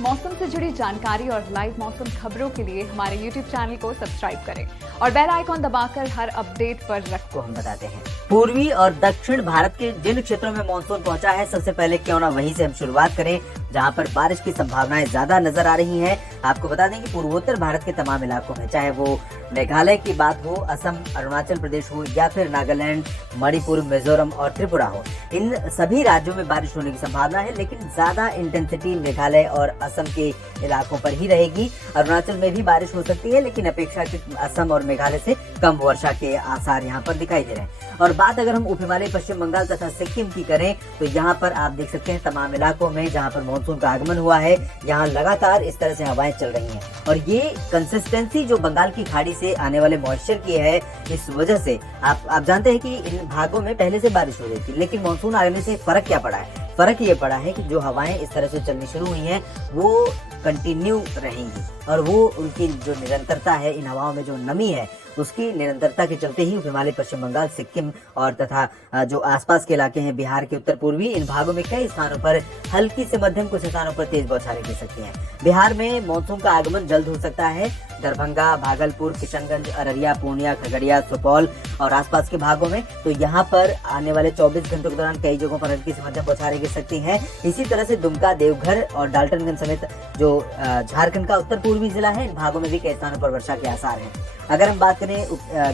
मौसम से जुड़ी जानकारी और लाइव मौसम खबरों के लिए हमारे YouTube चैनल को सब्सक्राइब करें और बेल आइकॉन दबाकर हर अपडेट पर को हम बताते हैं। पूर्वी और दक्षिण भारत के जिन क्षेत्रों में मानसून पहुंचा है, सबसे पहले क्यों ना वहीं से हम शुरुआत करें जहां पर बारिश की संभावनाएं ज्यादा नजर आ रही हैं। आपको बता दें कि पूर्वोत्तर भारत के तमाम इलाकों में, चाहे वो मेघालय की बात हो, असम, अरुणाचल प्रदेश हो या फिर नागालैंड, मणिपुर, मिजोरम और त्रिपुरा हो, इन सभी राज्यों में बारिश होने की संभावना है। लेकिन ज्यादा इंटेंसिटी मेघालय और असम के इलाकों पर ही रहेगी। अरुणाचल में भी बारिश हो सकती है, लेकिन अपेक्षाकृत असम और मेघालय से कम वर्षा के आसार यहाँ पर दिखाई दे रहे हैं। और बात अगर हम उप हिमालय, पश्चिम बंगाल तथा सिक्किम की करें तो यहाँ पर आप देख सकते हैं तमाम इलाकों में जहाँ पर मानसून का आगमन हुआ है, यहाँ लगातार इस तरह से हवाएं चल रही हैं। और ये कंसिस्टेंसी जो बंगाल की खाड़ी से आने वाले मॉइस्चर की है, इस वजह से आप जानते हैं कि इन भागों में पहले से बारिश हो रही थी, लेकिन मानसून आने से फर्क क्या पड़ा है? फर्क ये पड़ा है कि जो हवाएं इस तरह से चलनी शुरू हुई हैं वो कंटिन्यू रहेंगी, और वो उनकी जो निरंतरता है, इन हवाओं में जो नमी है, उसकी निरंतरता के चलते ही हिमालय, पश्चिम बंगाल, सिक्किम और तथा जो आसपास के इलाके हैं बिहार के उत्तर पूर्वी, इन भागों में कई स्थानों पर हल्की से मध्यम, कुछ स्थानों पर तेज बौछारें गिर सकती हैं। बिहार में मानसून का आगमन जल्द हो सकता है। दरभंगा, भागलपुर, किशनगंज, अररिया, पूर्णिया, खगड़िया, सुपौल और आसपास के भागों में तो यहाँ पर आने वाले 24 घंटों के दौरान कई जगहों पर हल्की से मध्यम बौछारें गिर सकती हैं। इसी तरह से दुमका, देवघर और डाल्टनगंज समेत जो झारखंड का उत्तर पूर्वी जिला है, इन भागों में भी कई स्थानों पर वर्षा के आसार हैं। अगर हम बात करें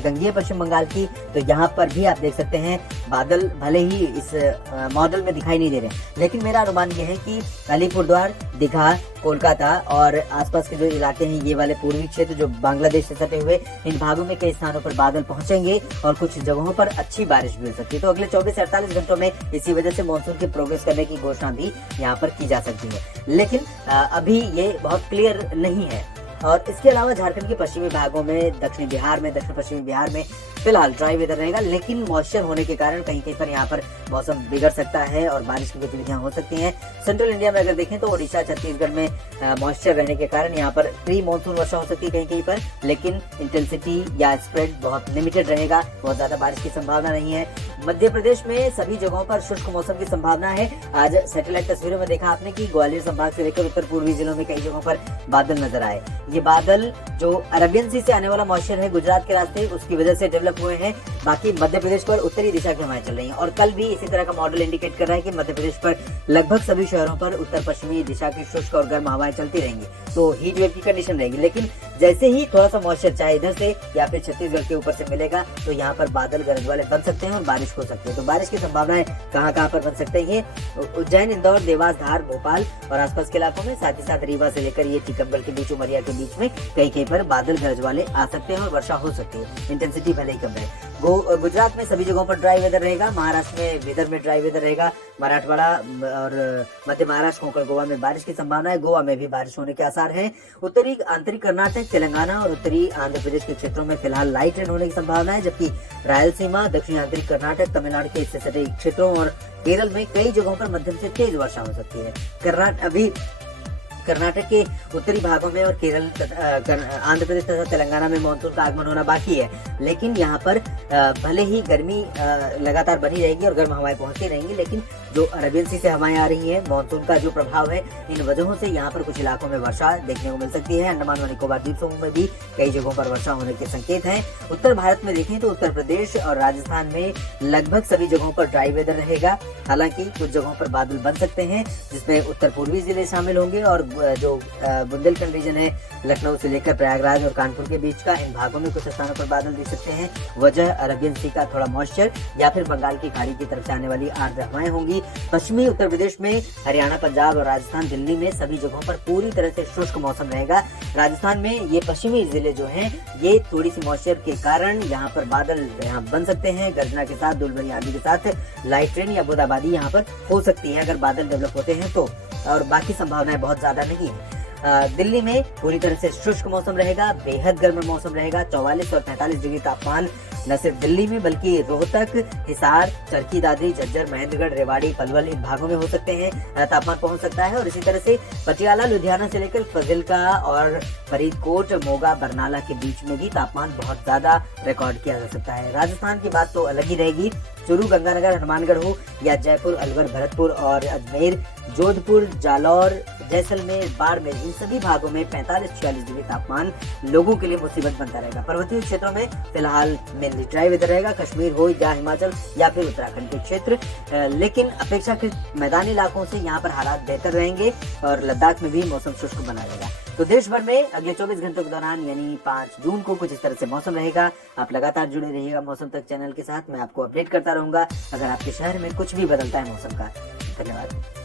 गंगेय पश्चिम बंगाल की, तो यहाँ पर भी आप देख सकते हैं बादल भले ही इस मॉडल में दिखाई नहीं दे रहे, लेकिन मेरा अनुमान यह है कि अलीपुरद्वार, दीघा, कोलकाता और आसपास के जो इलाके हैं, ये वाले पूर्वी क्षेत्र जो बांग्लादेश से सटे हुए, इन भागों में कई स्थानों पर बादल पहुंचेंगे और कुछ जगहों पर अच्छी बारिश भी हो सकती है। तो अगले 24 से 48 घंटों में इसी वजह से मानसून के प्रोग्रेस करने की घोषणा भी यहाँ पर की जा सकती है, लेकिन अभी ये बहुत क्लियर नहीं है। और इसके अलावा झारखंड के पश्चिमी भागों में, दक्षिण बिहार में, दक्षिण पश्चिमी बिहार में फिलहाल ड्राई वेदर रहेगा, लेकिन मॉइस्चर होने के कारण कहीं कहीं पर यहाँ पर मौसम बिगड़ सकता है और बारिश की गतिविधियां हो सकती हैं। सेंट्रल इंडिया में अगर देखें तो ओडिशा, छत्तीसगढ़ में मॉइस्चर रहने के कारण यहाँ पर प्री मानसून वर्षा हो सकती है कहीं कहीं पर, लेकिन इंटेंसिटी या स्प्रेड बहुत लिमिटेड रहेगा, बहुत ज्यादा बारिश की संभावना नहीं है। मध्य प्रदेश में सभी जगहों पर शुष्क मौसम की संभावना है। आज सैटेलाइट तस्वीरों में देखा आपने कि ग्वालियर संभाग से लेकर उत्तर पूर्वी जिलों में कई जगहों पर बादल नजर आए। ये बादल जो अरबियन सी से आने वाला मॉइस्चर है गुजरात के रास्ते, उसकी वजह से डेवलप हुए हैं। बाकी मध्य प्रदेश पर उत्तरी दिशा की हवाएं चल रही हैं, और कल भी इसी तरह का मॉडल इंडिकेट कर रहा है कि मध्य प्रदेश पर लगभग सभी शहरों पर उत्तर पश्चिमी दिशा की शुष्क और गर्म हवाएं चलती रहेंगी, तो हीट वेव की कंडीशन रहेगी। लेकिन जैसे ही थोड़ा सा मॉइस्चर चाहे इधर से या फिर छत्तीसगढ़ के ऊपर से मिलेगा, तो यहाँ पर बादल गरज वाले बन सकते हैं और बारिश हो सकती है। तो बारिश की संभावनाएं कहाँ पर बन सकते हैं? उज्जैन, इंदौर, देवास, धार, भोपाल और आसपास के इलाकों में, साथ ही साथ रीवा से लेकर ये टीकमगढ़ के बीच, उमरिया के बीच में कहीं पर बादल गरज वाले आ सकते हैं और वर्षा हो सकती है। इंटेंसिटी भले ही कम रहे। गुजरात में सभी जगहों पर ड्राई वेदर रहेगा। महाराष्ट्र में, विदर्भ में ड्राई वेदर रहेगा। मराठवाड़ा और मध्य महाराष्ट्र, कोंकण, गोवा में बारिश की संभावना है। गोवा में भी बारिश होने के आसार हैं। उत्तरी आंतरिक कर्नाटक, तेलंगाना और उत्तरी आंध्र प्रदेश के क्षेत्रों में फिलहाल लाइट रेन होने की संभावना है, जबकि रायलसीमा, दक्षिणी आंतरिक कर्नाटक, तमिलनाडु के इससे सटे क्षेत्रों और केरल में कई जगहों पर मध्यम से तेज वर्षा हो सकती है। कर्नाटक के उत्तरी भागों में और केरल, आंध्र प्रदेश तथा तेलंगाना में मानसून का आगमन होना बाकी है, लेकिन यहाँ पर भले ही गर्मी लगातार बनी रहेगी और गर्म हवाएं पहुंचती रहेंगी, लेकिन जो अरबियन सी से हवाएं आ रही हैं, मानसून का जो प्रभाव है, इन वजहों से यहाँ पर कुछ इलाकों में वर्षा देखने को मिल सकती है। अंडमान व निकोबार द्वीप समूह में भी कई जगहों पर वर्षा होने के संकेत हैं। उत्तर भारत में देखें तो उत्तर प्रदेश और राजस्थान में लगभग सभी जगहों पर ड्राई वेदर रहेगा। हालांकि कुछ जगहों पर बादल बन सकते हैं, जिसमें उत्तर पूर्वी जिले शामिल होंगे, और जो बुंदेलखंड रीजन है, लखनऊ से लेकर प्रयागराज और कानपुर के बीच का, इन भागों में कुछ स्थानों पर बादल दिख सकते हैं। वजह अरबियन सी का थोड़ा मॉइस्चर या फिर बंगाल की खाड़ी की तरफ से आने वाली आर्द्र हवाएं होंगी। पश्चिमी उत्तर प्रदेश में, हरियाणा, पंजाब और राजस्थान, दिल्ली में सभी जगहों पर पूरी तरह से शुष्क मौसम रहेगा। राजस्थान में ये पश्चिमी जिले जो हैं, ये थोड़ी सी मॉइस्चर के कारण यहाँ पर बादल यहाँ बन सकते हैं, गर्जना के साथ, धूलभरी आंधी के साथ लाइट रेन या बूंदाबांदी यहाँ पर हो सकती है अगर बादल डेवलप होते हैं तो, और बाकी संभावनाएं बहुत ज्यादा नहीं है। दिल्ली में पूरी तरह से शुष्क मौसम रहेगा, बेहद गर्म मौसम रहेगा। 44 और 43 डिग्री तापमान न सिर्फ दिल्ली में बल्कि रोहतक, हिसार, चरखी दादरी, झज्जर, महेंद्रगढ़, रेवाड़ी, पलवल इन भागों में हो सकते हैं, तापमान पहुंच सकता है। और इसी तरह से पटियाला, लुधियाना से लेकर फजिल्का और फरीदकोट, मोगा, बरनाला के बीच में भी तापमान बहुत ज्यादा रिकॉर्ड किया जा सकता है। राजस्थान की बात तो अलग ही रहेगी। चूरू, गंगानगर, हनुमानगढ़ हो या जयपुर, अलवर, भरतपुर और अजमेर, जोधपुर, जालौर, जैसलमेर, बाड़मेर इन सभी भागों में 45-46 डिग्री तापमान लोगों के लिए मुसीबत बनता रहेगा। पर्वतीय क्षेत्रों में फिलहाल मेनली ड्राई वेदर रहेगा, कश्मीर हो या हिमाचल या फिर उत्तराखंड के क्षेत्र, लेकिन अपेक्षाकृत मैदानी इलाकों से यहाँ पर हालात बेहतर रहेंगे और लद्दाख में भी मौसम शुष्क बना रहेगा। तो देश भर में अगले 24 घंटों के दौरान यानी 5 जून को कुछ इस तरह से मौसम रहेगा। आप लगातार जुड़े रहिएगा मौसम तक चैनल के साथ, मैं आपको अपडेट करता रहूंगा अगर आपके शहर में कुछ भी बदलता है मौसम का। धन्यवाद।